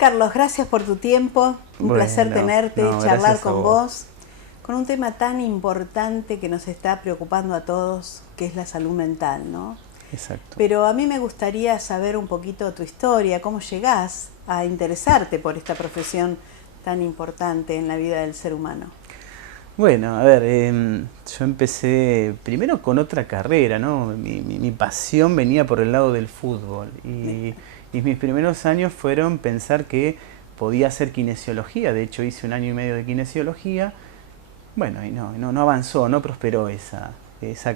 Carlos, gracias por tu tiempo, un placer tenerte, charlar con vos, con un tema tan importante que nos está preocupando a todos, que es la salud mental, ¿no? Exacto. Pero a mí me gustaría saber un poquito tu historia, cómo llegás a interesarte por esta profesión tan importante en la vida del ser humano. Bueno, a ver, yo empecé primero con otra carrera, ¿no? Mi pasión venía por el lado del fútbol y mis primeros años fueron pensar que podía hacer kinesiología. De hecho, hice 1 año y medio de kinesiología. Bueno, y no avanzó, no prosperó esa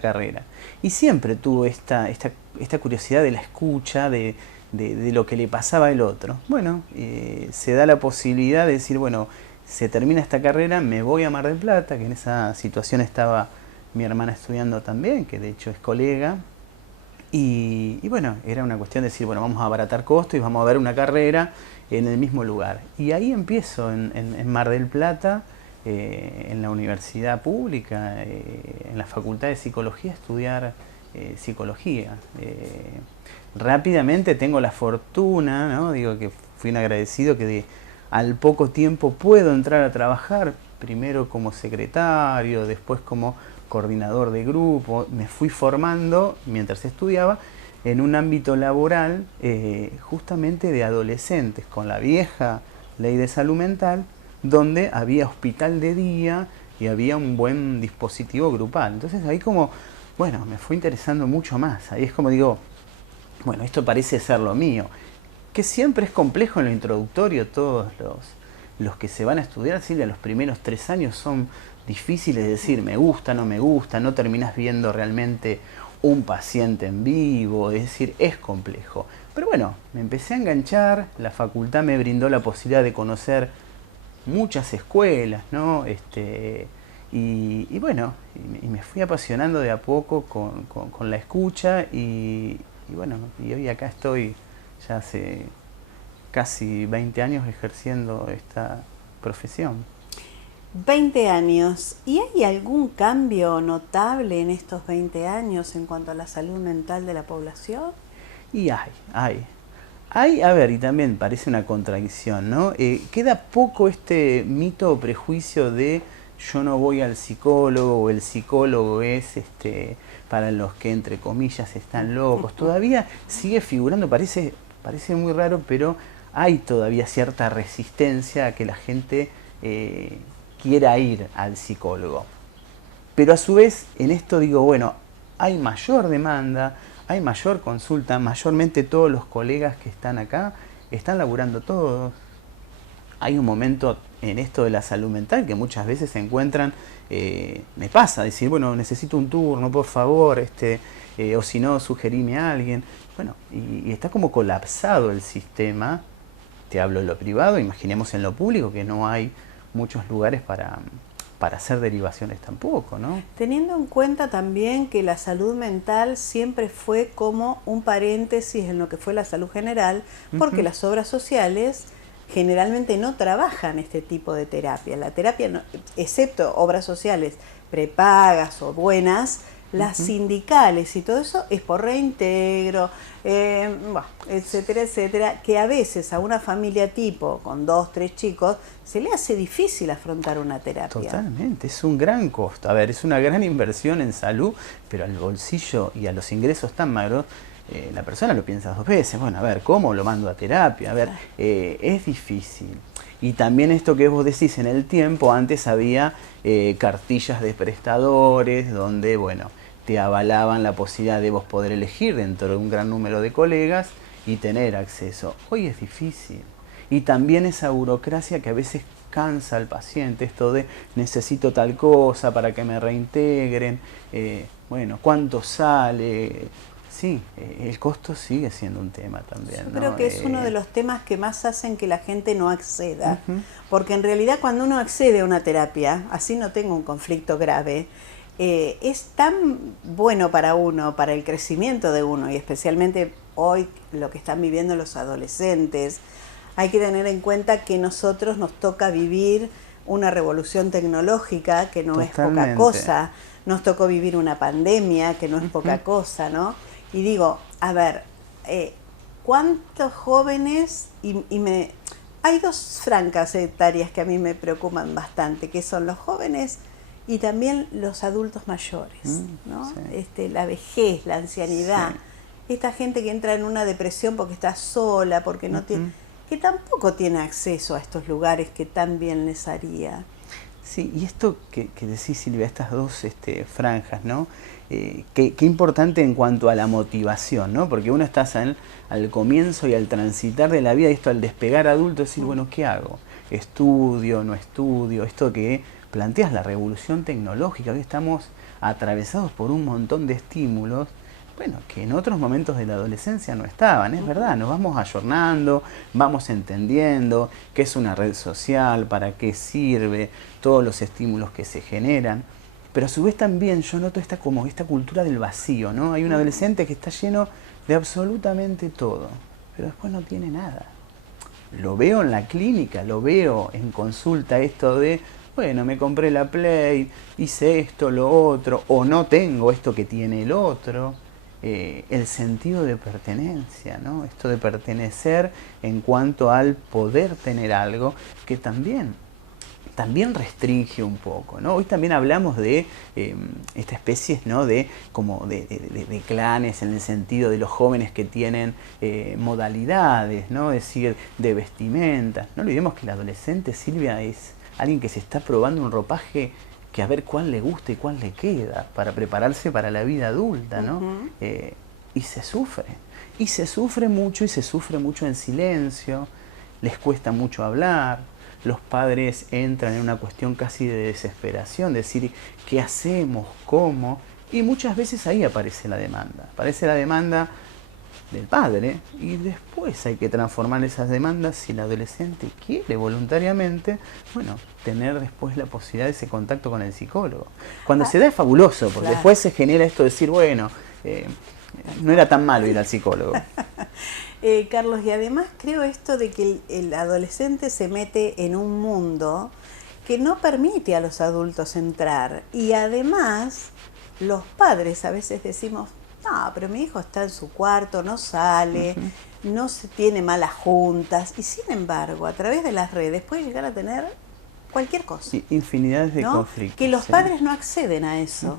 carrera. Y siempre tuve esta curiosidad de la escucha, de lo que le pasaba al otro. Bueno, se da la posibilidad de decir, bueno, se termina esta carrera, me voy a Mar del Plata, que en esa situación estaba mi hermana estudiando también, que de hecho es colega. Y bueno, era una cuestión de decir, bueno, vamos a abaratar costos y vamos a ver una carrera en el mismo lugar. Y ahí empiezo en Mar del Plata, en la universidad pública, en la Facultad de Psicología, a estudiar psicología. Rápidamente tengo la fortuna, ¿no? Digo que fui un agradecido que al poco tiempo puedo entrar a trabajar, primero como secretario, después como coordinador de grupo. Me fui formando mientras estudiaba en un ámbito laboral justamente de adolescentes, con la vieja ley de salud mental, donde había hospital de día y había un buen dispositivo grupal. Entonces ahí como, bueno, me fue interesando mucho más. Ahí es como digo, bueno, esto parece ser lo mío. Que siempre es complejo en lo introductorio, todos los que se van a estudiar, Silvia, los primeros 3 años son difíciles de decir me gusta, no terminas viendo realmente un paciente en vivo, es decir, es complejo. Pero bueno, me empecé a enganchar, la facultad me brindó la posibilidad de conocer muchas escuelas, ¿no? Y bueno, y me fui apasionando de a poco con la escucha y bueno, y hoy acá estoy ya hace casi 20 años ejerciendo esta profesión. 20 años. ¿Y hay algún cambio notable en estos 20 años en cuanto a la salud mental de la población? Y hay, a ver, y también parece una contradicción, ¿no? Queda poco este mito o prejuicio de yo no voy al psicólogo o el psicólogo es para los que entre comillas están locos. Todavía sigue figurando, parece muy raro, pero hay todavía cierta resistencia a que la gente quiera ir al psicólogo. Pero a su vez, en esto digo, bueno, hay mayor demanda, hay mayor consulta, mayormente todos los colegas que están acá están laburando todos. Hay un momento en esto de la salud mental que muchas veces se encuentran, me pasa, decir, bueno, necesito un turno, por favor, o si no, sugerime a alguien. Bueno, y está como colapsado el sistema. Te hablo de lo privado, imaginemos en lo público que no hay muchos lugares para hacer derivaciones tampoco, ¿no? Teniendo en cuenta también que la salud mental siempre fue como un paréntesis en lo que fue la salud general, porque las obras sociales generalmente no trabajan este tipo de terapia. La terapia, no, excepto obras sociales prepagas o buenas, las sindicales y todo eso es por reintegro, etcétera, etcétera, que a veces a una familia tipo con 2, 3 chicos se le hace difícil afrontar una terapia. Totalmente, es un gran costo. A ver, es una gran inversión en salud, pero al bolsillo y a los ingresos tan magros, la persona lo piensa 2 veces. Bueno, a ver, ¿cómo lo mando a terapia? A ver, es difícil. Y también esto que vos decís, en el tiempo, antes había cartillas de prestadores, donde, bueno, te avalaban la posibilidad de vos poder elegir dentro de un gran número de colegas y tener acceso. Hoy es difícil. Y también esa burocracia que a veces cansa al paciente, esto de necesito tal cosa para que me reintegren, bueno, ¿cuánto sale? Sí, el costo sigue siendo un tema también, Yo ¿no? creo que es uno de los temas que más hacen que la gente no acceda, porque en realidad cuando uno accede a una terapia, así no tengo un conflicto grave, es tan bueno para uno, para el crecimiento de uno, y especialmente hoy lo que están viviendo los adolescentes. Hay que tener en cuenta que nosotros nos toca vivir una revolución tecnológica que no es poca cosa, nos tocó vivir una pandemia que no es poca cosa, ¿no? Y digo, a ver, ¿cuántos jóvenes, Hay dos franjas etarias que a mí me preocupan bastante, que son los jóvenes y también los adultos mayores, ¿no? Sí. La vejez, la ancianidad, sí. Esta gente que entra en una depresión porque está sola, porque no tiene, que tampoco tiene acceso a estos lugares que tan bien les haría. Sí, y esto que decís, Silvia, estas dos franjas, ¿no? Qué importante en cuanto a la motivación, ¿no? Porque uno está al comienzo y al transitar de la vida, y esto al despegar adulto, decir, bueno, ¿qué hago? ¿Estudio, no estudio? Esto que planteas, la revolución tecnológica, hoy estamos atravesados por un montón de estímulos, bueno, que en otros momentos de la adolescencia no estaban, es verdad, nos vamos ayornando, vamos entendiendo qué es una red social, para qué sirve, todos los estímulos que se generan, pero a su vez también yo noto esta cultura del vacío, ¿no? Hay un adolescente que está lleno de absolutamente todo, pero después no tiene nada. Lo veo en la clínica, lo veo en consulta, esto de, bueno, me compré la Play, hice esto, lo otro, o no tengo esto que tiene el otro. El sentido de pertenencia, ¿no? Esto de pertenecer en cuanto al poder tener algo que también restringe un poco, ¿no? Hoy también hablamos de esta especie, ¿no? de clanes, en el sentido de los jóvenes que tienen modalidades, ¿no? Es decir, de vestimenta. No olvidemos que el adolescente, Silvia, es alguien que se está probando un ropaje que a ver cuál le gusta y cuál le queda para prepararse para la vida adulta, ¿no? Y se sufre mucho, y se sufre mucho en silencio, les cuesta mucho hablar, los padres entran en una cuestión casi de desesperación, decir, ¿qué hacemos? ¿Cómo? Y muchas veces ahí aparece la demanda del padre, y después hay que transformar esas demandas si el adolescente quiere voluntariamente, bueno, tener después la posibilidad de ese contacto con el psicólogo. Cuando se da es fabuloso, porque claro, después se genera esto de decir, bueno, no era tan malo ir al psicólogo. Carlos, y además creo esto de que el adolescente se mete en un mundo que no permite a los adultos entrar, y además los padres a veces decimos, no, pero mi hijo está en su cuarto, no sale, no se tiene malas juntas, y sin embargo, a través de las redes puede llegar a tener cualquier cosa. Infinidades de ¿no? conflictos. Que los padres no acceden a eso.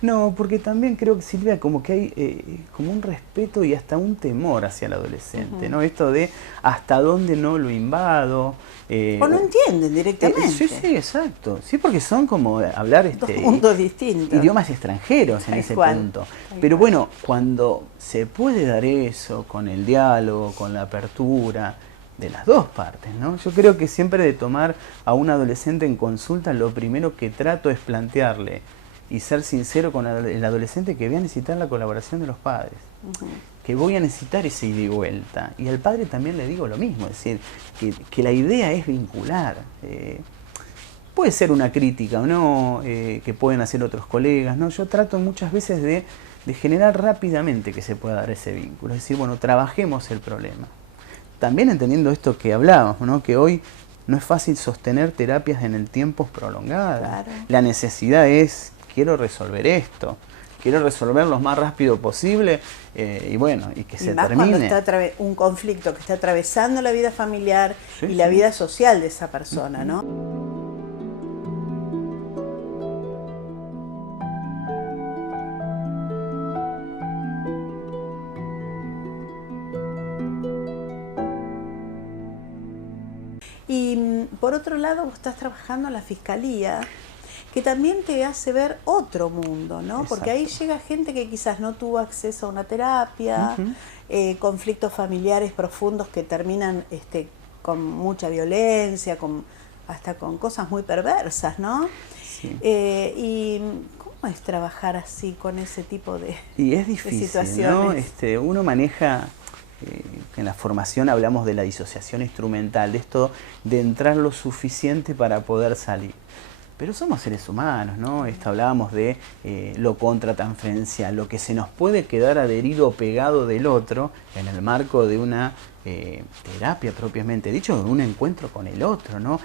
No, porque también creo que, Silvia, como que hay como un respeto y hasta un temor hacia el adolescente, ¿no? Esto de hasta dónde no lo invado. O no entienden directamente. Sí, exacto. Sí, porque son como hablar dos mundos distintos, idiomas extranjeros en ese punto. Pero bueno, cuando se puede dar eso con el diálogo, con la apertura de las dos partes, ¿no? Yo creo que siempre de tomar a un adolescente en consulta, lo primero que trato es plantearle y ser sincero con el adolescente que voy a necesitar la colaboración de los padres, que voy a necesitar ese ida y vuelta. Y al padre también le digo lo mismo, es decir, que la idea es vincular. Puede ser una crítica o no, que pueden hacer otros colegas, ¿no? Yo trato muchas veces de generar rápidamente que se pueda dar ese vínculo, es decir, bueno, trabajemos el problema. También entendiendo esto que hablábamos, ¿no? Que hoy no es fácil sostener terapias en el tiempo prolongadas. Claro. La necesidad es, quiero resolver esto, quiero resolver lo más rápido posible y bueno, y que se termine. Cuando está un conflicto que está atravesando la vida familiar y la vida social de esa persona, ¿no? Y por otro lado, vos estás trabajando en la Fiscalía, que también te hace ver otro mundo, ¿no? Exacto. Porque ahí llega gente que quizás no tuvo acceso a una terapia, conflictos familiares profundos que terminan con mucha violencia, hasta con cosas muy perversas, ¿no? Sí. ¿Y cómo es trabajar así con ese tipo de situaciones? Y es difícil, ¿no? Uno maneja... en la formación hablamos de la disociación instrumental, de esto de entrar lo suficiente para poder salir. Pero somos seres humanos, ¿no? Hablábamos de lo contratransferencial, lo que se nos puede quedar adherido o pegado del otro en el marco de una terapia propiamente dicho, de un encuentro con el otro, ¿no?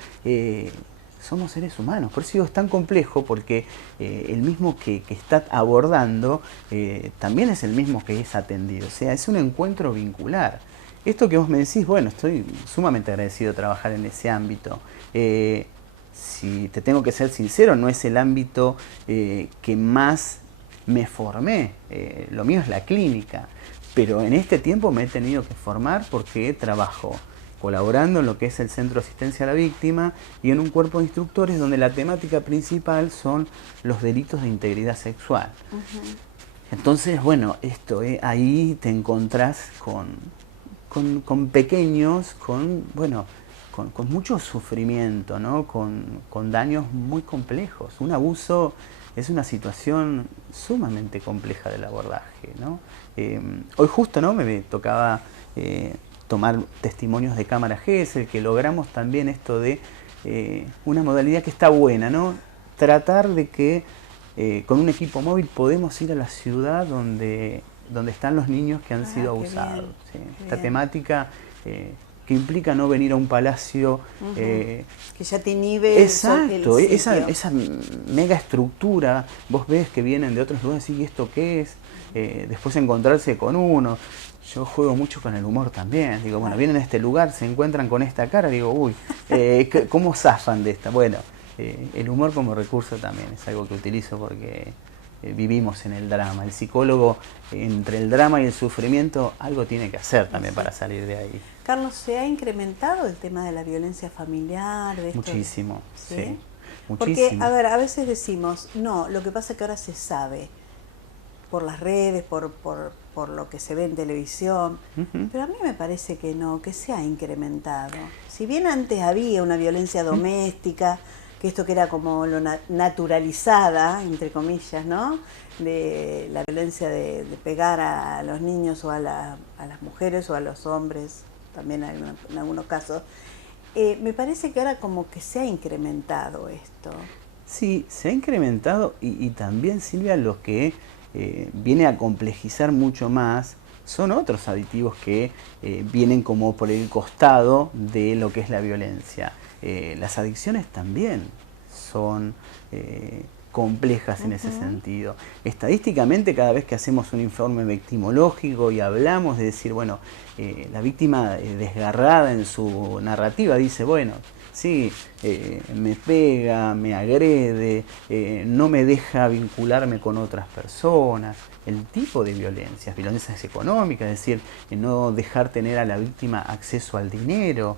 Somos seres humanos, por eso digo, es tan complejo, porque el mismo que está abordando también es el mismo que es atendido, o sea, es un encuentro vincular. esto que vos me decís, bueno, estoy sumamente agradecido de trabajar en ese ámbito. Si te tengo que ser sincero, no es el ámbito que más me formé. Lo mío es la clínica, pero en este tiempo me he tenido que formar porque trabajo colaborando en lo que es el Centro de Asistencia a la Víctima y en un cuerpo de instructores donde la temática principal son los delitos de integridad sexual. Entonces, bueno, ahí te encontrás con pequeños, con mucho sufrimiento, ¿no? Con daños muy complejos. Un abuso es una situación sumamente compleja del abordaje, ¿no? Hoy justo, ¿no?, me tocaba tomar testimonios de cámara GESEL, que logramos también esto de una modalidad que está buena, ¿no? Tratar de que con un equipo móvil podemos ir a la ciudad donde están los niños que han sido abusados. ¿Sí? Esta temática que implica no venir a un palacio que ya te inhibe. Exacto, esa mega estructura, vos ves que vienen de otros lugares y ¿esto qué es? Después encontrarse con uno. Yo juego mucho con el humor también. Digo, bueno, vienen a este lugar, se encuentran con esta cara, digo, uy, ¿cómo zafan de esta? Bueno, el humor como recurso también es algo que utilizo porque vivimos en el drama. El psicólogo, entre el drama y el sufrimiento, algo tiene que hacer también para salir de ahí. Carlos, ¿se ha incrementado el tema de la violencia familiar? De esto? Muchísimo, sí. Muchísimo. Porque, a ver, a veces decimos, no, lo que pasa es que ahora se sabe, por las redes, por lo que se ve en televisión, pero a mí me parece que no, que se ha incrementado. Si bien antes había una violencia doméstica, que esto que era como lo naturalizada, entre comillas, ¿no?, de la violencia de pegar a los niños o a las mujeres o a los hombres, también en algunos casos, me parece que ahora como que se ha incrementado esto. Sí, se ha incrementado y también, Silvia, lo que viene a complejizar mucho más son otros aditivos que vienen como por el costado de lo que es la violencia. Las adicciones también son complejas en ese sentido. Estadísticamente, cada vez que hacemos un informe victimológico y hablamos de decir, bueno, la víctima desgarrada en su narrativa dice, bueno, sí, me pega, me agrede, no me deja vincularme con otras personas. El tipo de violencias económicas, es decir, no dejar tener a la víctima acceso al dinero,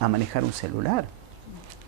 a manejar un celular.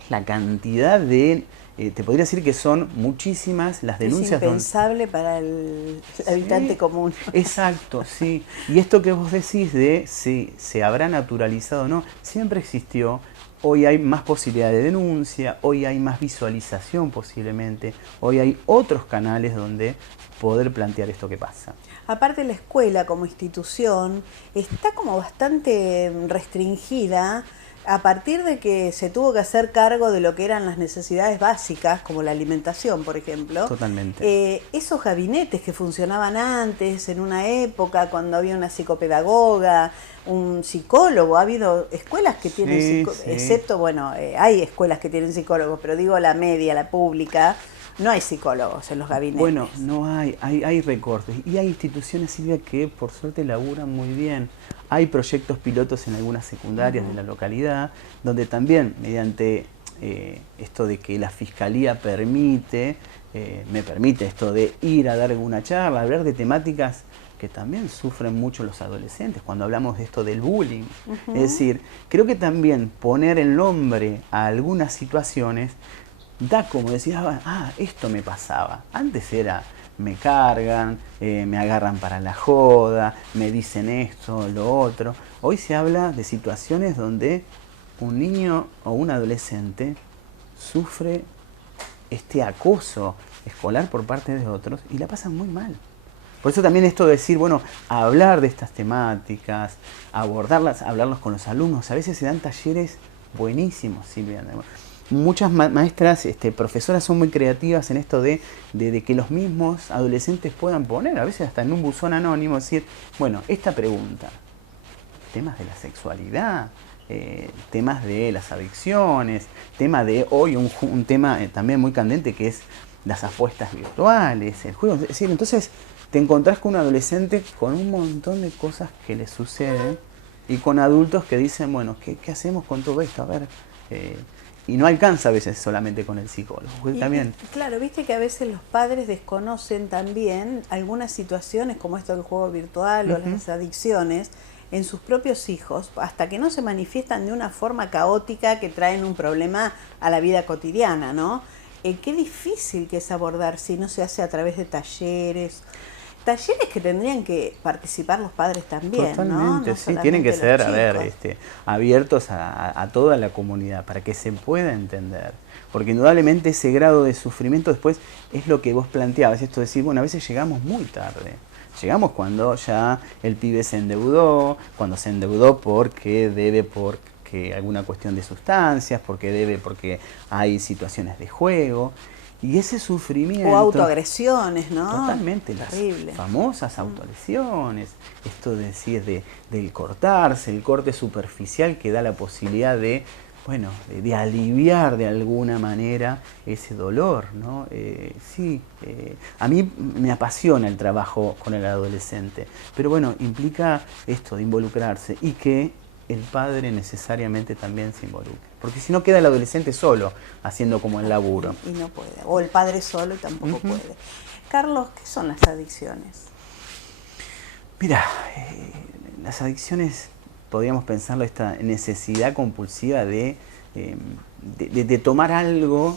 La cantidad de... te podría decir que son muchísimas las denuncias. Es impensable para el habitante común. Exacto, sí. Y esto que vos decís de si se habrá naturalizado o no, siempre existió. Hoy hay más posibilidad de denuncia, hoy hay más visualización posiblemente, hoy hay otros canales donde poder plantear esto que pasa. Aparte, la escuela como institución está como bastante restringida a partir de que se tuvo que hacer cargo de lo que eran las necesidades básicas, como la alimentación, por ejemplo. Totalmente. Esos gabinetes que funcionaban antes, en una época, cuando había una psicopedagoga, un psicólogo, ha habido escuelas que tienen excepto, bueno, hay escuelas que tienen psicólogos, pero digo la media, la pública, no hay psicólogos en los gabinetes. Bueno, no hay recortes. Y hay instituciones, Silvia, que por suerte laburan muy bien. Hay proyectos pilotos en algunas secundarias de la localidad, donde también, mediante esto de que la Fiscalía me permite esto de ir a dar alguna charla, hablar de temáticas que también sufren mucho los adolescentes, cuando hablamos de esto del bullying. Es decir, creo que también poner el nombre a algunas situaciones da como decir, esto me pasaba. Antes era, me cargan, me agarran para la joda, me dicen esto, lo otro. Hoy se habla de situaciones donde un niño o un adolescente sufre este acoso escolar por parte de otros y la pasan muy mal. Por eso también esto de decir, bueno, hablar de estas temáticas, abordarlas, hablarlos con los alumnos. A veces se dan talleres buenísimos, Silvia. Muchas maestras, profesoras son muy creativas en esto de que los mismos adolescentes puedan poner, a veces hasta en un buzón anónimo, decir, bueno, esta pregunta, temas de la sexualidad, temas de las adicciones, tema de hoy un tema también muy candente que es las apuestas virtuales, el juego. Es decir, entonces te encontrás con un adolescente con un montón de cosas que le suceden y con adultos que dicen, bueno, ¿qué hacemos con todo esto? A ver, y no alcanza a veces solamente con el psicólogo. También. Claro, viste que a veces los padres desconocen también algunas situaciones como esto del juego virtual o las adicciones en sus propios hijos, hasta que no se manifiestan de una forma caótica que traen un problema a la vida cotidiana, ¿no? Qué difícil que es abordar si no se hace a través de talleres que tendrían que participar los padres también. Totalmente, ¿no? Sí, tienen que ser, abiertos a toda la comunidad para que se pueda entender. Porque indudablemente ese grado de sufrimiento después es lo que vos planteabas, esto de decir, bueno, a veces llegamos muy tarde. Llegamos cuando ya el pibe se endeudó, cuando se endeudó porque alguna cuestión de sustancias, porque hay situaciones de juego. Y ese sufrimiento... O autoagresiones, ¿no? Totalmente, terrible. Las famosas autolesiones, esto de decir del cortarse, el corte superficial que da la posibilidad de aliviar de alguna manera ese dolor, ¿no? A mí me apasiona el trabajo con el adolescente, pero bueno, implica esto de involucrarse y que el padre necesariamente también se involucre. Porque si no queda el adolescente solo, haciendo como el laburo. Y no puede. O el padre solo y tampoco puede. Carlos, ¿qué son las adicciones? Mira, las adicciones, podríamos pensarlo, esta necesidad compulsiva de tomar algo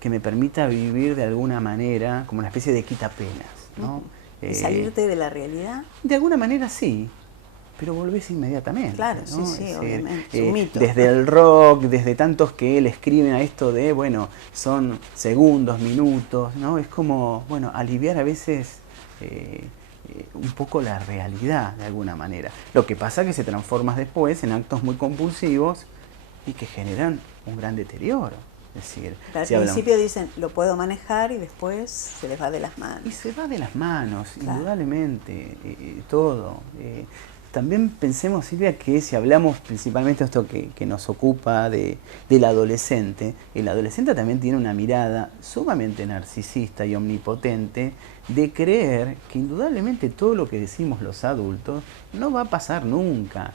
que me permita vivir de alguna manera, como una especie de quitapenas, ¿no? ¿Y salirte de la realidad? De alguna manera sí. Pero volvés inmediatamente. Claro, ¿no? Sí, obviamente. Es un mito. Desde el rock, desde tantos que él escriben a esto de, son segundos, minutos, ¿no? Es como, aliviar a veces un poco la realidad de alguna manera. Lo que pasa es que se transforma después en actos muy compulsivos y que generan un gran deterioro. Es decir, al principio dicen, lo puedo manejar y después se les va de las manos. Y se va de las manos, claro. Indudablemente, todo. También pensemos, Silvia, que si hablamos principalmente de esto que nos ocupa del adolescente, el adolescente también tiene una mirada sumamente narcisista y omnipotente de creer que indudablemente todo lo que decimos los adultos no va a pasar nunca.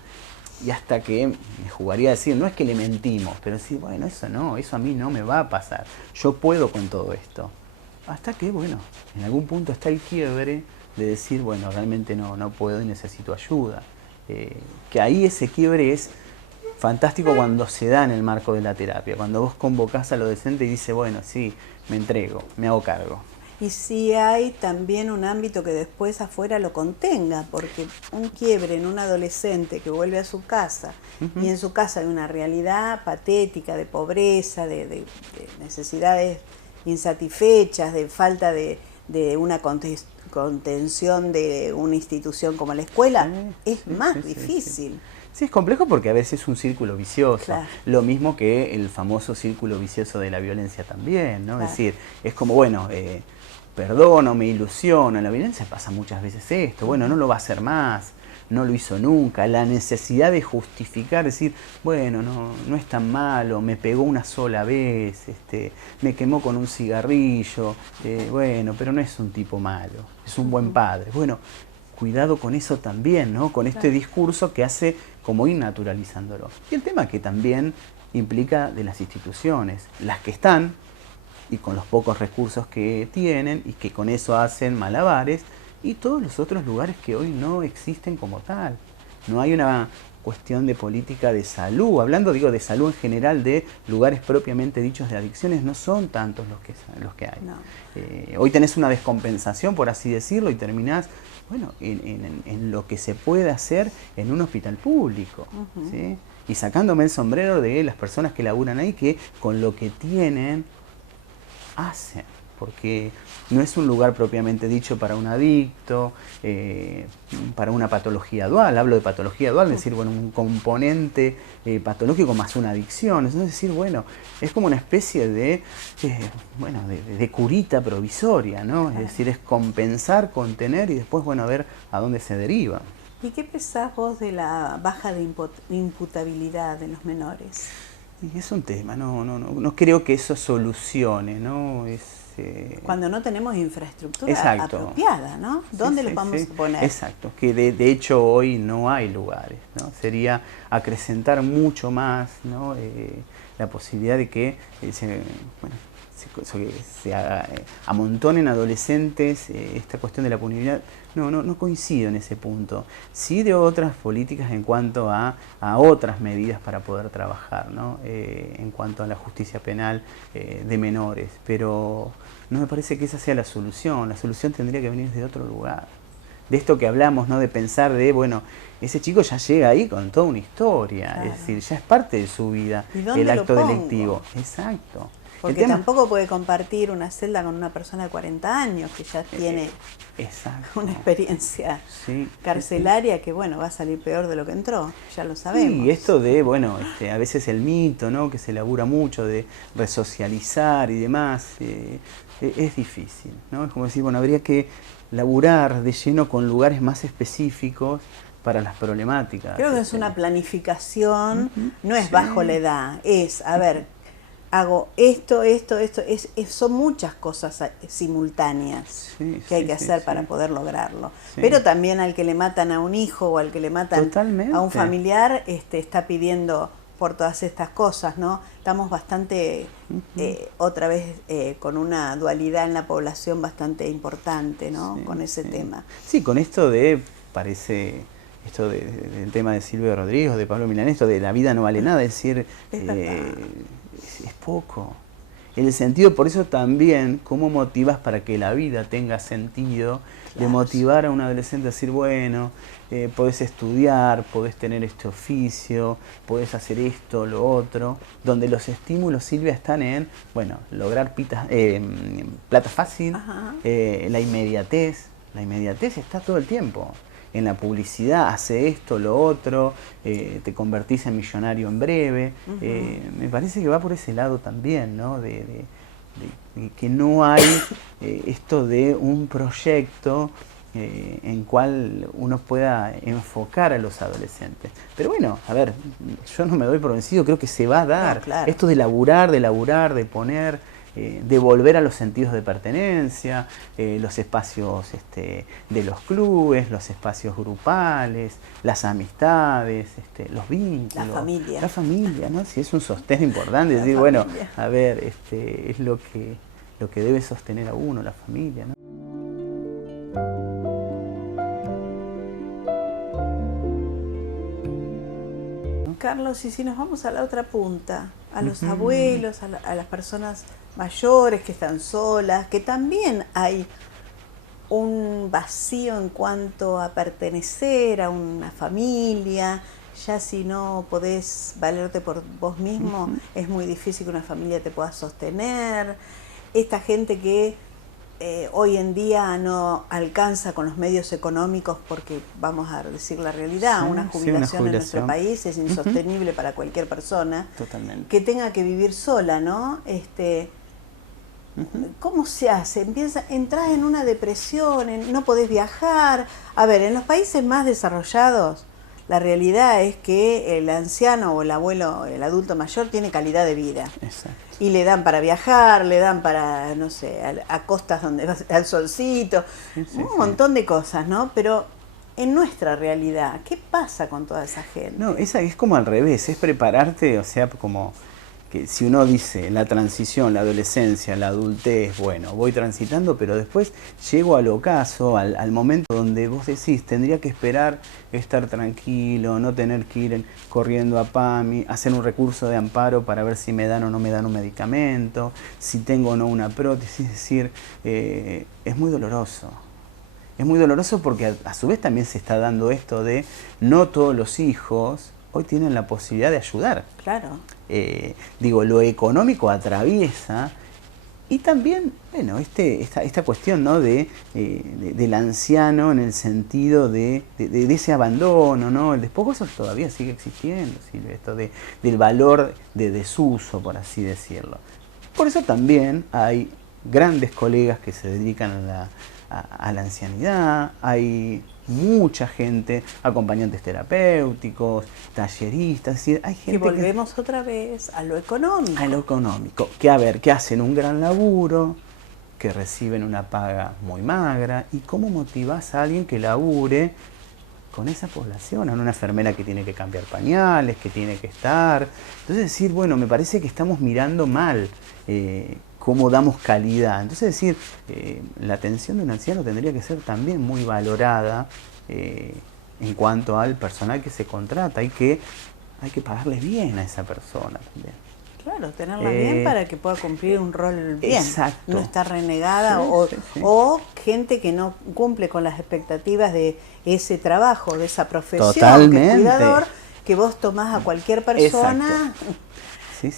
Y hasta que me jugaría a decir, no es que le mentimos, pero decir, eso a mí no me va a pasar. Yo puedo con todo esto. Hasta que, en algún punto está el quiebre de decir, realmente no puedo y necesito ayuda. Que ahí ese quiebre es fantástico cuando se da en el marco de la terapia, cuando vos convocás al adolescente y dice, sí, me entrego, me hago cargo. Y si hay también un ámbito que después afuera lo contenga, porque un quiebre en un adolescente que vuelve a su casa y en su casa hay una realidad patética de pobreza, de necesidades insatisfechas, de falta de una contención de una institución como la escuela, es más difícil. Sí, es complejo porque a veces es un círculo vicioso. Claro. Lo mismo que el famoso círculo vicioso de la violencia también, ¿no? Claro. Es decir, es como, perdono, me ilusiono. En la violencia pasa muchas veces esto. No lo va a hacer más. No lo hizo nunca. La necesidad de justificar, decir, no es tan malo, me pegó una sola vez, me quemó con un cigarrillo, pero no es un tipo malo, es un buen padre. Cuidado con eso también, ¿no? Con este discurso que hace como ir naturalizándolo. Y el tema que también implica de las instituciones, las que están, y con los pocos recursos que tienen, y que con eso hacen malabares, y todos los otros lugares que hoy no existen como tal. No hay una cuestión de política de salud, hablando de salud en general, de lugares propiamente dichos de adicciones, no son tantos los que hay. No. Hoy tenés una descompensación, por así decirlo, y terminás en lo que se puede hacer en un hospital público, ¿sí? Y sacándome el sombrero de las personas que laburan ahí, que con lo que tienen hacen, porque no es un lugar propiamente dicho para un adicto, para una patología dual. Hablo de patología dual, es decir, un componente patológico más una adicción. Es decir, es como una especie de curita provisoria, ¿no? Es decir, es compensar, contener y después, a ver a dónde se deriva. ¿Y qué pensás vos de la baja de imputabilidad de los menores? Y es un tema, no creo que eso solucione, ¿no? Cuando no tenemos infraestructura exacto. apropiada, ¿no? ¿Dónde los vamos a poner? Exacto, que de hecho hoy no hay lugares, ¿no? Sería acrecentar mucho más, ¿no? La posibilidad de que se amontonen adolescentes, esta cuestión de la punibilidad. No coincido en ese punto. Sí de otras políticas en cuanto a otras medidas para poder trabajar, ¿no? En cuanto a la justicia penal de menores, pero no me parece que esa sea la solución. La solución tendría que venir de otro lugar. De esto que hablamos, ¿no? De pensar de, bueno, ese chico ya llega ahí con toda una historia, claro. Es decir, ya es parte de su vida el acto delictivo. Exacto. Porque tampoco puede compartir una celda con una persona de 40 años que ya tiene una experiencia carcelaria que, bueno, va a salir peor de lo que entró, ya lo sabemos. Y esto de, bueno, a veces el mito, ¿no? Que se elabora mucho de resocializar y demás, es difícil, ¿no? Es como decir, bueno, habría que laburar de lleno con lugares más específicos para las problemáticas. Creo que es una planificación, no es bajo la edad, es, a ver, hago esto, son muchas cosas simultáneas que hay que hacer para poder lograrlo. Pero también al que le matan a un hijo o al que le matan a un familiar, está pidiendo por todas estas cosas, ¿no? Estamos bastante, otra vez, con una dualidad en la población bastante importante, ¿no? Con ese tema. Sí, con esto parece... Esto del tema de Silvio Rodríguez, de Pablo Milanés, esto de la vida no vale nada, es decir, es poco. En el sentido, por eso también, ¿cómo motivas para que la vida tenga sentido? Claro. De motivar a un adolescente a decir, bueno, podés estudiar, podés tener este oficio, podés hacer esto, lo otro, donde los estímulos, Silvia, están en, bueno, lograr plata fácil, la inmediatez está todo el tiempo. En la publicidad, hace esto, lo otro, te convertís en millonario en breve. Me parece que va por ese lado también, ¿no? De que no hay esto de un proyecto en cual uno pueda enfocar a los adolescentes. Pero bueno, a ver, yo no me doy por vencido, creo que se va a dar. No, claro. Esto de laburar, de poner... de volver a los sentidos de pertenencia, los espacios de los clubes, los espacios grupales, las amistades, los vínculos. La familia, ¿no? Si es un sostén importante, decir, bueno, a ver, es lo que debe sostener a uno, la familia, ¿no? Carlos, y si nos vamos a la otra punta, a los abuelos, a las personas mayores que están solas, que también hay un vacío en cuanto a pertenecer a una familia, ya si no podés valerte por vos mismo, es muy difícil que una familia te pueda sostener. Esta gente que hoy en día no alcanza con los medios económicos porque, vamos a decir la realidad, una jubilación en nuestro país es insostenible para cualquier persona. Totalmente. Que tenga que vivir sola, ¿no? ¿Cómo se hace? Entras en una depresión, no podés viajar. A ver, en los países más desarrollados, la realidad es que el anciano o el abuelo, el adulto mayor, tiene calidad de vida. Exacto. Y le dan para viajar, le dan para, no sé, a costas donde va al solcito, un montón de cosas, ¿no? Pero en nuestra realidad, ¿qué pasa con toda esa gente? No, esa es como al revés, es prepararte, o sea, como que si uno dice la transición, la adolescencia, la adultez, bueno, voy transitando, pero después llego al ocaso, al momento donde vos decís, tendría que esperar estar tranquilo, no tener que ir corriendo a PAMI, hacer un recurso de amparo para ver si me dan o no me dan un medicamento, si tengo o no una prótesis, es decir, es muy doloroso. Es muy doloroso porque a su vez también se está dando esto de no todos los hijos hoy tienen la posibilidad de ayudar. Claro. Lo económico atraviesa y también, bueno, esta cuestión, ¿no? del anciano en el sentido de ese abandono, ¿no? El despojo, eso todavía sigue existiendo, ¿sí? Esto del valor de desuso, por así decirlo. Por eso también hay grandes colegas que se dedican a la ancianidad, hay mucha gente, acompañantes terapéuticos, talleristas, es decir, hay gente y volvemos otra vez a lo económico. A lo económico, que a ver, que hacen un gran laburo, que reciben una paga muy magra. ¿Y cómo motivás a alguien que labure con esa población? A una enfermera que tiene que cambiar pañales, que tiene que estar. Entonces decir, bueno, me parece que estamos mirando mal cómo damos calidad. Entonces decir, la atención de un anciano tendría que ser también muy valorada en cuanto al personal que se contrata. Hay que pagarles bien a esa persona también. Claro, tenerla bien para que pueda cumplir un rol bien. Exacto. No estar renegada Sí. o gente que no cumple con las expectativas de ese trabajo, de esa profesión, Totalmente. que es cuidador, que vos tomás a cualquier persona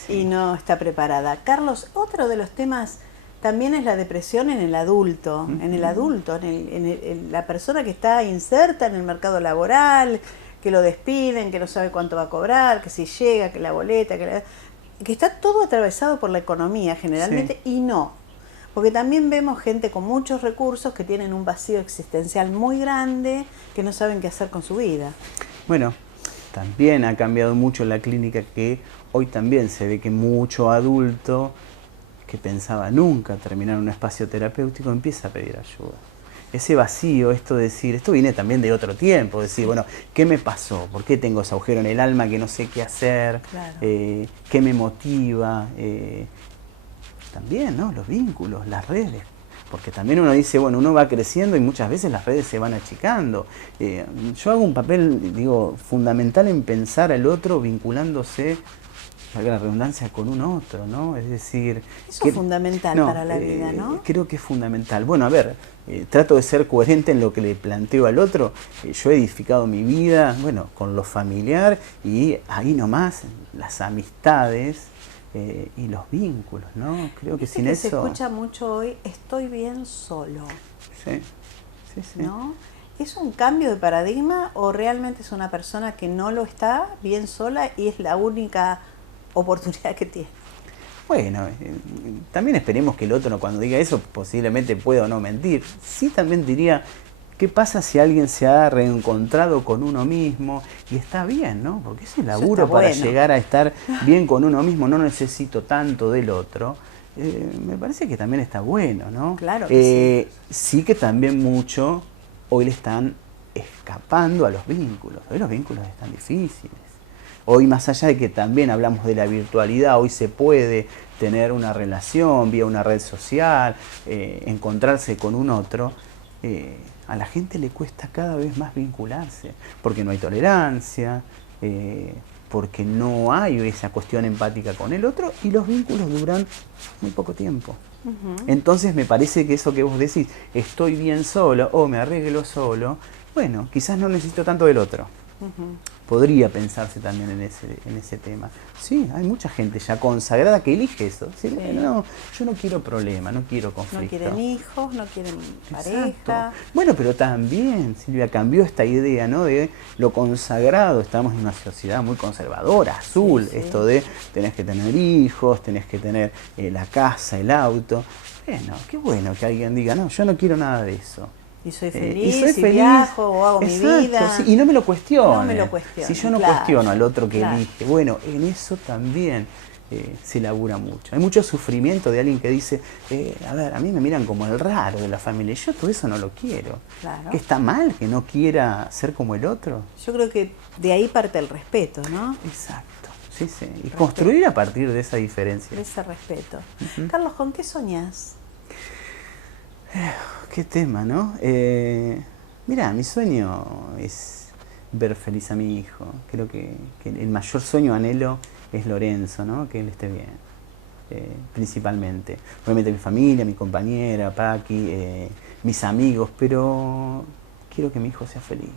y no está preparada. Carlos, otro de los temas también es la depresión en el adulto, en la persona que está inserta en el mercado laboral, que lo despiden, que no sabe cuánto va a cobrar, que si llega, que la boleta, que está todo atravesado por la economía generalmente, y no. Porque también vemos gente con muchos recursos que tienen un vacío existencial muy grande, que no saben qué hacer con su vida. Bueno, también ha cambiado mucho la clínica, que hoy también se ve que mucho adulto que pensaba nunca terminar un espacio terapéutico empieza a pedir ayuda. Ese vacío, esto de decir, esto viene también de otro tiempo, decir, bueno, ¿qué me pasó? ¿Por qué tengo ese agujero en el alma que no sé qué hacer? Claro. ¿Qué me motiva? También, ¿no? Los vínculos, las redes. Porque también uno dice, bueno, uno va creciendo y muchas veces las redes se van achicando. Yo hago un papel, digo, fundamental en pensar al otro vinculándose, valga la redundancia, con un otro, ¿no? Es decir... Eso es fundamental para la vida, ¿no? Creo que es fundamental. Bueno, a ver, trato de ser coherente en lo que le planteo al otro. Yo he edificado mi vida, bueno, con lo familiar, y ahí nomás las amistades y los vínculos, ¿no? Creo que sin eso... Se escucha mucho hoy, estoy bien solo. Sí. ¿No? ¿Es un cambio de paradigma o realmente es una persona que no lo está bien sola y es la única oportunidad que tiene? Bueno, también esperemos que el otro, cuando diga eso, posiblemente pueda o no mentir. Sí, también diría, ¿qué pasa si alguien se ha reencontrado con uno mismo y está bien, ¿no? Porque ese laburo para llegar a estar bien con uno mismo, no necesito tanto del otro. Me parece que también está bueno, ¿no? Claro que sí. Sí, que también mucho hoy le están escapando a los vínculos. Hoy los vínculos están difíciles. Hoy, más allá de que también hablamos de la virtualidad, hoy se puede tener una relación vía una red social, encontrarse con un otro. A la gente le cuesta cada vez más vincularse, porque no hay tolerancia, porque no hay esa cuestión empática con el otro, y los vínculos duran muy poco tiempo. Entonces me parece que eso que vos decís, estoy bien solo o me arreglo solo, bueno, quizás no necesito tanto del otro. Podría pensarse también en ese tema. Sí, hay mucha gente ya consagrada que elige eso. ¿Sí? No, yo no quiero problema, no quiero conflicto. No quieren hijos, no quieren pareja. Bueno, pero también, Silvia, cambió esta idea, ¿no? De lo consagrado. Estamos en una sociedad muy conservadora, azul. Sí. Esto de tenés que tener hijos, tenés que tener la casa, el auto. Bueno, qué bueno que alguien diga, no, yo no quiero nada de eso. Y soy feliz, y viajo, o hago mi vida. Sí, y no me lo cuestiono. No me lo cuestiono. Si yo no cuestiono al otro que elige, bueno, en eso también se labura mucho. Hay mucho sufrimiento de alguien que dice, a ver, a mí me miran como el raro de la familia, y yo todo eso no lo quiero. Claro. ¿Que está mal que no quiera ser como el otro? Yo creo que de ahí parte el respeto, ¿no? Exacto, sí. Y construir a partir de esa diferencia. De ese respeto. Carlos, ¿con qué soñás? Qué tema, ¿no? Mirá, mi sueño es ver feliz a mi hijo. Creo que el mayor sueño, anhelo, es Lorenzo, ¿no? Que él esté bien, principalmente. Obviamente mi familia, mi compañera, Paqui, mis amigos, pero quiero que mi hijo sea feliz.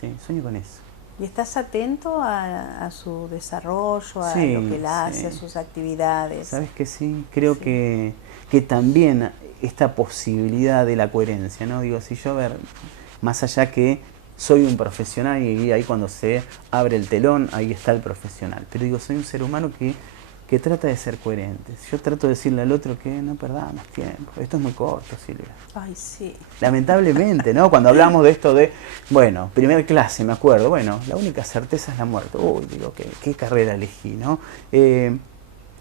Sí, sueño con eso. ¿Y estás atento a su desarrollo, a lo que él hace, a sus actividades? ¿Sabes que sí? Creo que también esta posibilidad de la coherencia, ¿no? Digo, si yo, a ver, más allá que soy un profesional y ahí cuando se abre el telón, ahí está el profesional. Pero digo, soy un ser humano que trata de ser coherente. Yo trato de decirle al otro que no perdamos tiempo. Esto es muy corto, Silvia. Ay, sí. Lamentablemente, ¿no? Cuando hablamos de esto de, bueno, primer clase, me acuerdo, bueno, la única certeza es la muerte. Uy, digo, qué carrera elegí, ¿no?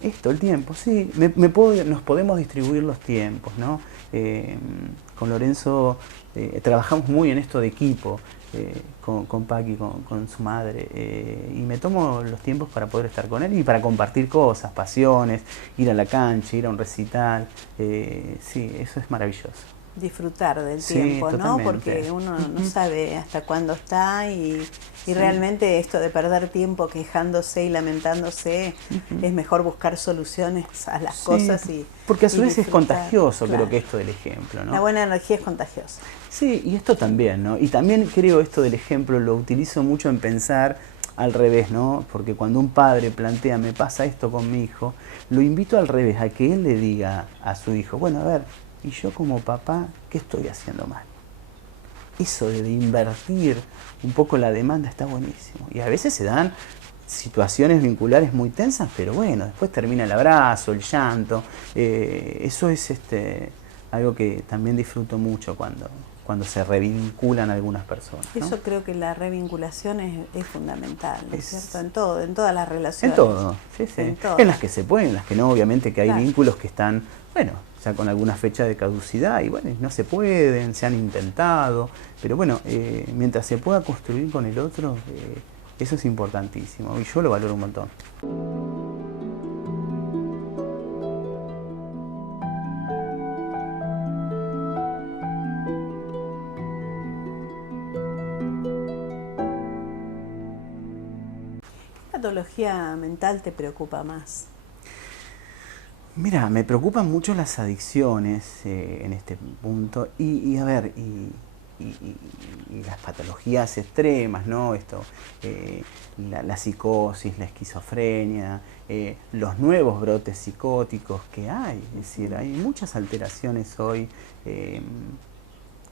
Esto, el tiempo, sí. Nos podemos distribuir los tiempos, ¿no? Con Lorenzo trabajamos muy en esto de equipo, con Paqui, con su madre, y me tomo los tiempos para poder estar con él y para compartir cosas, pasiones, ir a la cancha, ir a un recital. Sí, eso es maravilloso. Disfrutar del Sí, tiempo, ¿no? totalmente. Porque uno no sabe hasta cuándo está y realmente esto de perder tiempo quejándose y lamentándose, es mejor buscar soluciones a las cosas y porque a su vez es disfrutar. contagioso, Claro. creo que esto del ejemplo, ¿no? La buena energía es contagiosa. Sí, y esto también, ¿no? Y también creo esto del ejemplo lo utilizo mucho en pensar al revés, ¿no? Porque cuando un padre plantea, me pasa esto con mi hijo, lo invito al revés, a que él le diga a su hijo, bueno, a ver, y yo como papá, ¿qué estoy haciendo mal? Eso de invertir un poco la demanda está buenísimo. Y a veces se dan situaciones vinculares muy tensas, pero bueno, después termina el abrazo, el llanto. Eso es algo que también disfruto mucho cuando se revinculan algunas personas, ¿no? Eso creo que la revinculación es fundamental, ¿no es cierto? En todo, en todas las relaciones. En todo, sí, sí. En las que se pueden, en las que no, obviamente que hay vínculos que están, bueno, ya con alguna fecha de caducidad y bueno, no se pueden, se han intentado, pero bueno, mientras se pueda construir con el otro, eso es importantísimo y yo lo valoro un montón. ¿Qué patología mental te preocupa más? Mira, me preocupan mucho las adicciones en este punto y a ver, y las patologías extremas, ¿no? La psicosis, la esquizofrenia, los nuevos brotes psicóticos que hay, es decir, hay muchas alteraciones hoy que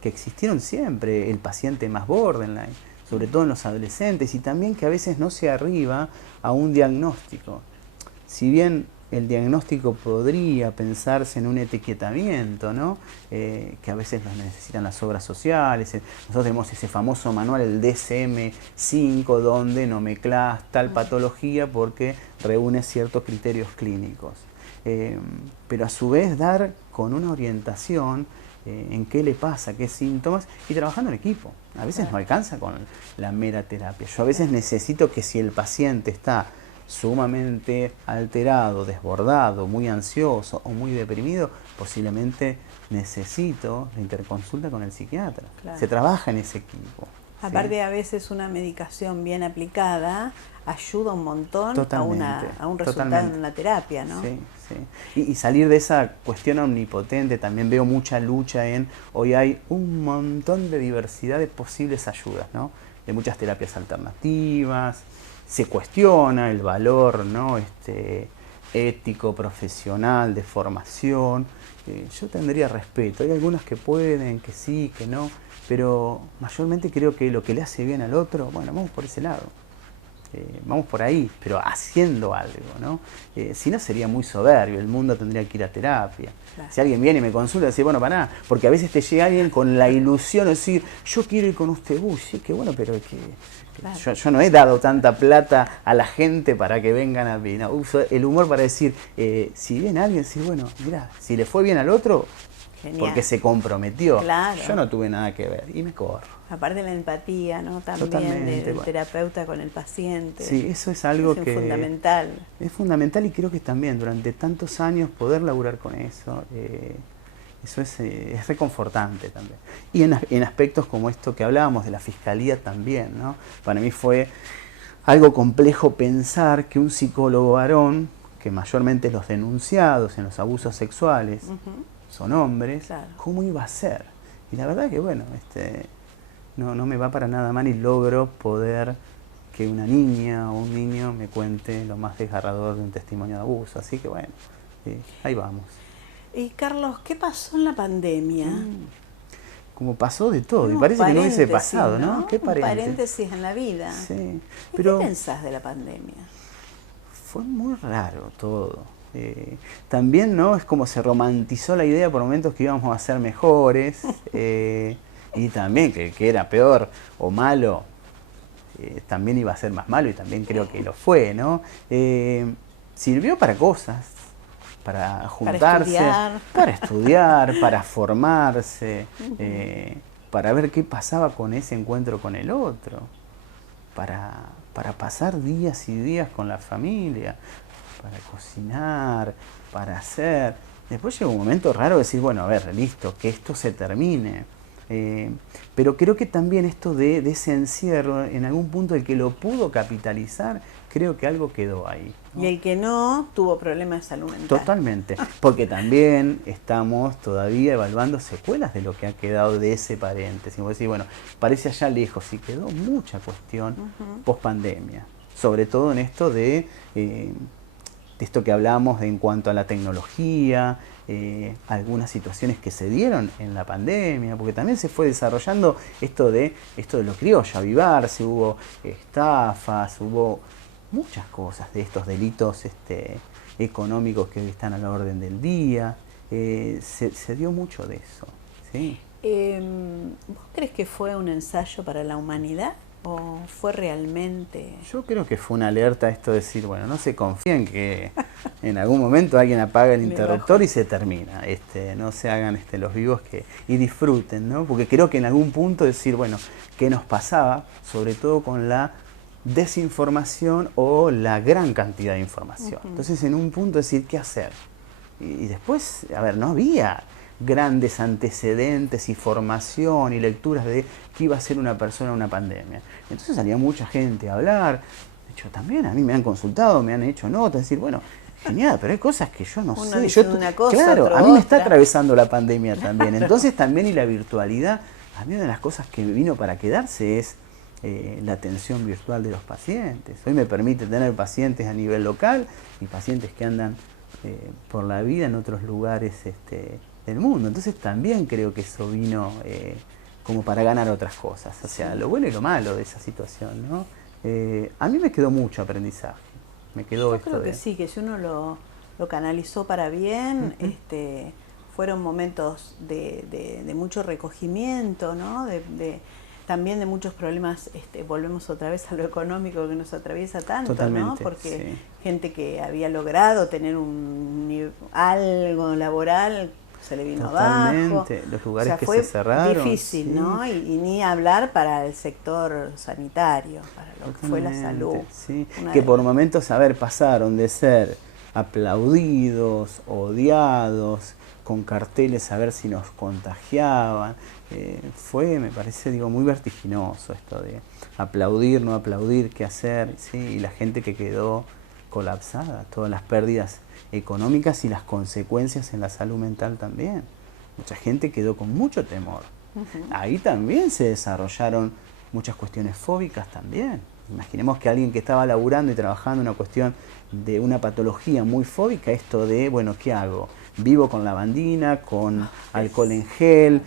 existieron siempre, el paciente más borderline, sobre todo en los adolescentes, y también que a veces no se arriba a un diagnóstico. Si bien el diagnóstico podría pensarse en un etiquetamiento, ¿no? Que a veces lo necesitan las obras sociales. Nosotros tenemos ese famoso manual, el DSM-5, donde nomenclas tal patología porque reúne ciertos criterios clínicos. Pero a su vez dar con una orientación en qué le pasa, qué síntomas, y trabajando en equipo. A veces no alcanza con la mera terapia. Yo a veces necesito que si el paciente está sumamente alterado, desbordado, muy ansioso o muy deprimido, posiblemente necesito la interconsulta con el psiquiatra. Claro. Se trabaja en ese equipo. Aparte, ¿sí? a veces una medicación bien aplicada ayuda un montón a un resultado en una terapia, ¿no? Sí, sí. Y salir de esa cuestión omnipotente, también veo mucha lucha hoy hay un montón de diversidad de posibles ayudas, ¿no? De muchas terapias alternativas, se cuestiona el valor, ¿no? Ético, profesional, de formación. Yo tendría respeto. Hay algunas que pueden, que sí, que no, pero mayormente creo que lo que le hace bien al otro, bueno, vamos por ese lado. Vamos por ahí, pero haciendo algo, ¿no? Si no sería muy soberbio, el mundo tendría que ir a terapia. Claro. Si alguien viene y me consulta, dice, bueno, para nada, porque a veces te llega alguien con la ilusión de decir, yo quiero ir con usted, uy, sí, qué bueno, pero es que claro. yo no he dado tanta plata a la gente para que vengan a mí, ¿no? Uso el humor para decir, si viene alguien, sí, bueno, mira, si le fue bien al otro, genial, porque se comprometió, claro, yo no tuve nada que ver y me corro. Aparte la empatía, ¿no? También del terapeuta con el paciente. Sí, eso es algo que es fundamental. Es fundamental y creo que también durante tantos años poder laburar con eso, eso es reconfortante también. Y en aspectos como esto que hablábamos de la fiscalía también, ¿no? Para mí fue algo complejo pensar que un psicólogo varón, que mayormente los denunciados en los abusos sexuales son hombres, claro, ¿cómo iba a ser? Y la verdad que bueno, no me va para nada mal y logro poder que una niña o un niño me cuente lo más desgarrador de un testimonio de abuso. Así que bueno, ahí vamos. Y Carlos, ¿qué pasó en la pandemia? Como pasó de todo, y parece que no hubiese pasado, ¿no? ¿Qué paréntesis en la vida? Sí. Pero, ¿qué pensás de la pandemia? Fue muy raro todo. También, ¿no? Es como se romantizó la idea por momentos que íbamos a ser mejores. Y también que era peor o malo, también iba a ser más malo y también creo que lo fue, ¿no? sirvió para cosas, para juntarse, para estudiar, para formarse, para ver qué pasaba con ese encuentro con el otro, para pasar días y días con la familia, para cocinar, para hacer. Después llega un momento raro de decir, bueno, a ver, listo, que esto se termine. Pero creo que también esto de ese encierro, en algún punto el que lo pudo capitalizar, creo que algo quedó ahí, ¿no? Y el que no, tuvo problemas de salud mental. Totalmente, porque también estamos todavía evaluando secuelas de lo que ha quedado de ese paréntesis. Vos decís, bueno, parece allá lejos y quedó mucha cuestión post pandemia, sobre todo en esto de esto que hablamos en cuanto a la tecnología, algunas situaciones que se dieron en la pandemia, porque también se fue desarrollando esto de lo criollo, avivarse, hubo estafas, hubo muchas cosas de estos delitos económicos que hoy están a la orden del día. Se dio mucho de eso, ¿sí? ¿Vos crees que fue un ensayo para la humanidad o fue realmente...? Yo creo que fue una alerta esto de decir, bueno, no se confíen que en algún momento alguien apaga el interruptor y se termina. No se hagan los vivos y disfruten, ¿no? Porque creo que en algún punto decir, bueno, ¿qué nos pasaba? Sobre todo con la desinformación o la gran cantidad de información. Entonces, en un punto decir, ¿qué hacer? Y después, a ver, no había grandes antecedentes y formación y lecturas de qué iba a ser una persona en una pandemia. Entonces salía mucha gente a hablar. De hecho, también a mí me han consultado, me han hecho notas, decir, bueno, genial, pero hay cosas que yo no sé. Dice una cosa, claro, otro a mí me está otra. atravesando la pandemia también. Entonces también y la virtualidad, a mí una de las cosas que vino para quedarse es la atención virtual de los pacientes. Hoy me permite tener pacientes a nivel local y pacientes que andan por la vida en otros lugares del mundo. Entonces también creo que eso vino como para ganar otras cosas. O sea, lo bueno y lo malo de esa situación, ¿no? A mí me quedó mucho aprendizaje. Me quedó Yo creo que sí, que si uno lo canalizó para bien, fueron momentos de mucho recogimiento, ¿no? También de muchos problemas, volvemos otra vez a lo económico que nos atraviesa tanto, totalmente, ¿no? Porque sí. gente que había logrado tener algo laboral se le vino abajo. Los lugares que fue se cerraron. difícil, sí. ¿no? Y ni hablar para el sector sanitario, para lo que fue la salud. Sí. Que por momentos, a ver, pasaron de ser aplaudidos, odiados, con carteles a ver si nos contagiaban. Fue, me parece, muy vertiginoso esto de aplaudir, no aplaudir, qué hacer, ¿sí? Y la gente que quedó colapsada, todas las pérdidas económicas y las consecuencias en la salud mental también. Mucha gente quedó con mucho temor. Ahí también se desarrollaron muchas cuestiones fóbicas también. Imaginemos que alguien que estaba laburando y trabajando en una cuestión de una patología muy fóbica, esto de, bueno, ¿qué hago? Vivo con lavandina, con alcohol en gel,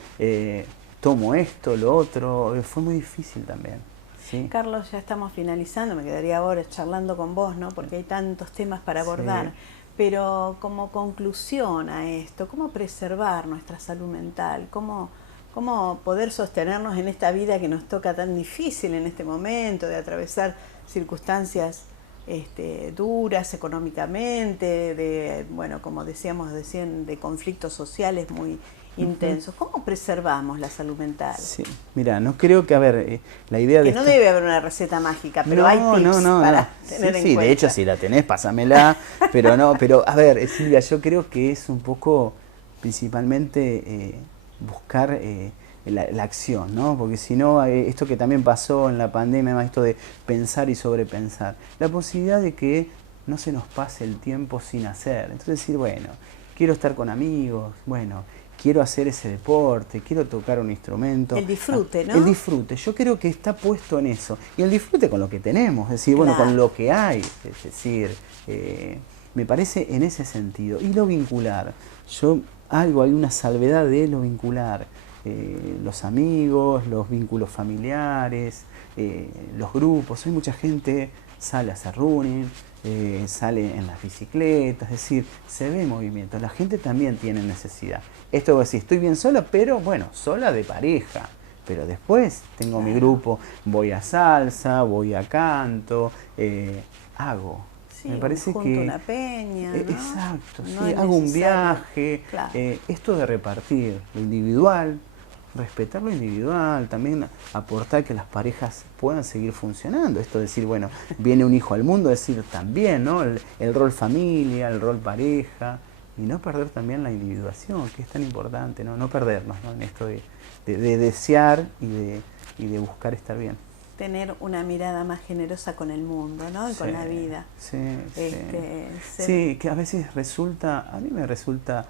tomo esto, lo otro. Fue muy difícil también. ¿Sí? Carlos, ya estamos finalizando, me quedaría ahora charlando con vos, ¿no? Porque hay tantos temas para abordar. Sí. Pero como conclusión a esto, ¿cómo preservar nuestra salud mental? ¿Cómo poder sostenernos en esta vida que nos toca tan difícil en este momento, de atravesar circunstancias duras económicamente, bueno, como decíamos, de conflictos sociales muy intensos? ¿Cómo preservamos la salud mental? Sí, mira, no creo que, a ver, la idea de... Que no debe haber una receta mágica, pero hay tips para tener en cuenta. De hecho, si la tenés, pásamela, pero a ver, Silvia, yo creo que es un poco, principalmente, buscar la acción, ¿no? Porque si no, esto que también pasó en la pandemia, esto de pensar y sobrepensar, la posibilidad de que no se nos pase el tiempo sin hacer. Entonces decir, bueno, quiero estar con amigos, bueno, quiero hacer ese deporte, quiero tocar un instrumento. El disfrute, ¿no? El disfrute, yo creo que está puesto en eso. Y el disfrute con lo que tenemos, es decir, bueno, con lo que hay, es decir, me parece en ese sentido. Y lo vincular, hay una salvedad de lo vincular. Los amigos, los vínculos familiares, los grupos. Hay mucha gente sale a hacer running, sale en las bicicletas, es decir, se ve movimiento. La gente también tiene necesidad. Esto es decir, estoy bien sola, pero bueno, sola de pareja. Pero después tengo mi grupo, voy a salsa, voy a canto, hago. Sí, me parece junto que... una peña, ¿no? Exacto, No sí, es hago un necesario. viaje, Claro. esto de repartir lo individual, respetar lo individual, también aportar que las parejas puedan seguir funcionando. Esto de decir, bueno, viene un hijo al mundo, decir también, ¿no? El rol familia, el rol pareja, y no perder también la individuación, que es tan importante, ¿no? No perdernos, ¿no? En esto de desear y de buscar estar bien. Tener una mirada más generosa con el mundo, ¿no? Y con la vida. Sí, Sí, que a veces a mí me resulta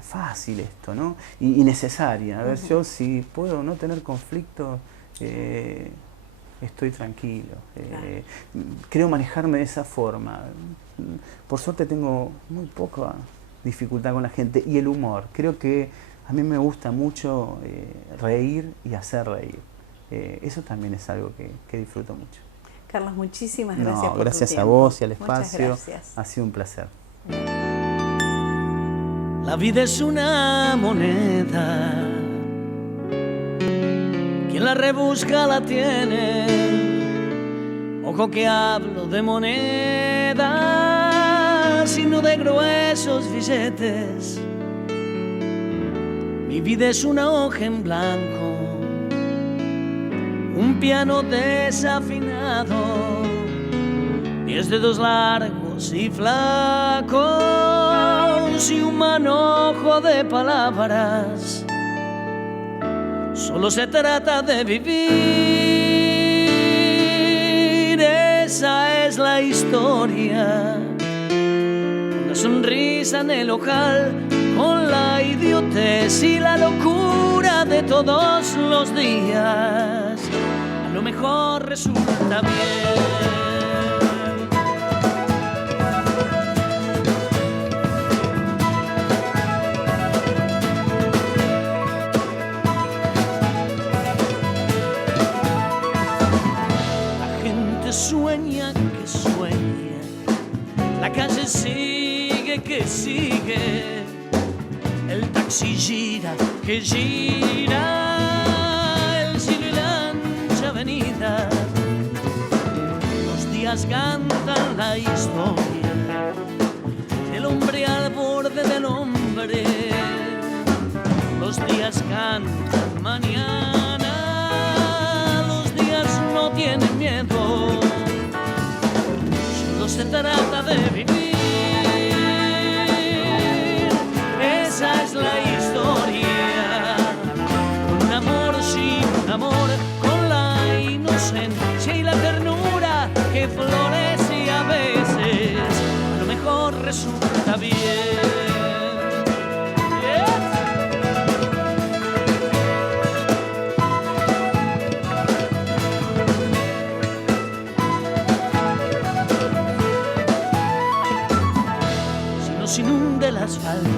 fácil esto, ¿no? Y necesaria. A ver, yo si puedo no tener conflicto, estoy tranquilo. Creo manejarme de esa forma. Por suerte tengo muy poca dificultad con la gente y el humor. Creo que a mí me gusta mucho reír y hacer reír. Eso también es algo que disfruto mucho. Carlos, muchísimas gracias por gracias tu a tiempo. vos y al Muchas espacio. gracias. Ha sido un placer. La vida es una moneda, quien la rebusca la tiene. Ojo que hablo de monedas, sino de gruesos billetes. Mi vida es una hoja en blanco, un piano desafinado, 10 dedos largos y flacos y un manojo de palabras. Solo se trata de vivir, esa es la historia. Una sonrisa en el ojal, con la idiotez y la locura de todos los días. A lo mejor resulta bien. Sueña que sueña, la calle sigue que sigue, el taxi gira que gira, el cielo y la ancha avenida. Los días cantan la historia del hombre al borde del hombre. Los días cantan mañana, los días no tienen miedo. Solo se trata de vivir, esa es la historia. Un amor sin amor, con la inocencia y la ternura que florece a veces, a lo mejor resulta bien. Se inunda el asfalto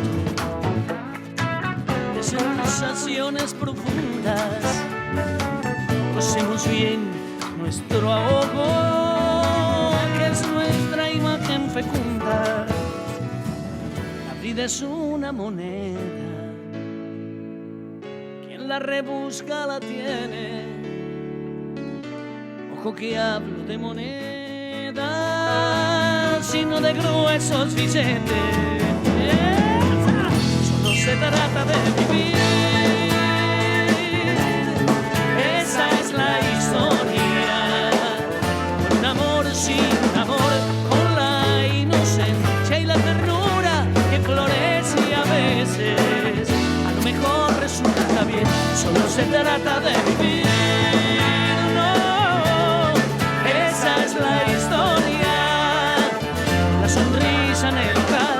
de sensaciones profundas. Cosemos bien nuestro ahogo, que es nuestra imagen fecunda. La vida es una moneda, quien la rebusca la tiene. Ojo que hablo de moneda, sino de gruesos billetes. Solo se trata de vivir, esa es la historia. Un amor sin amor, con la inocencia y la ternura que florece a veces, a lo mejor resulta bien. Solo se trata de vivir, no, esa es la historia. La sonrisa en el hogar,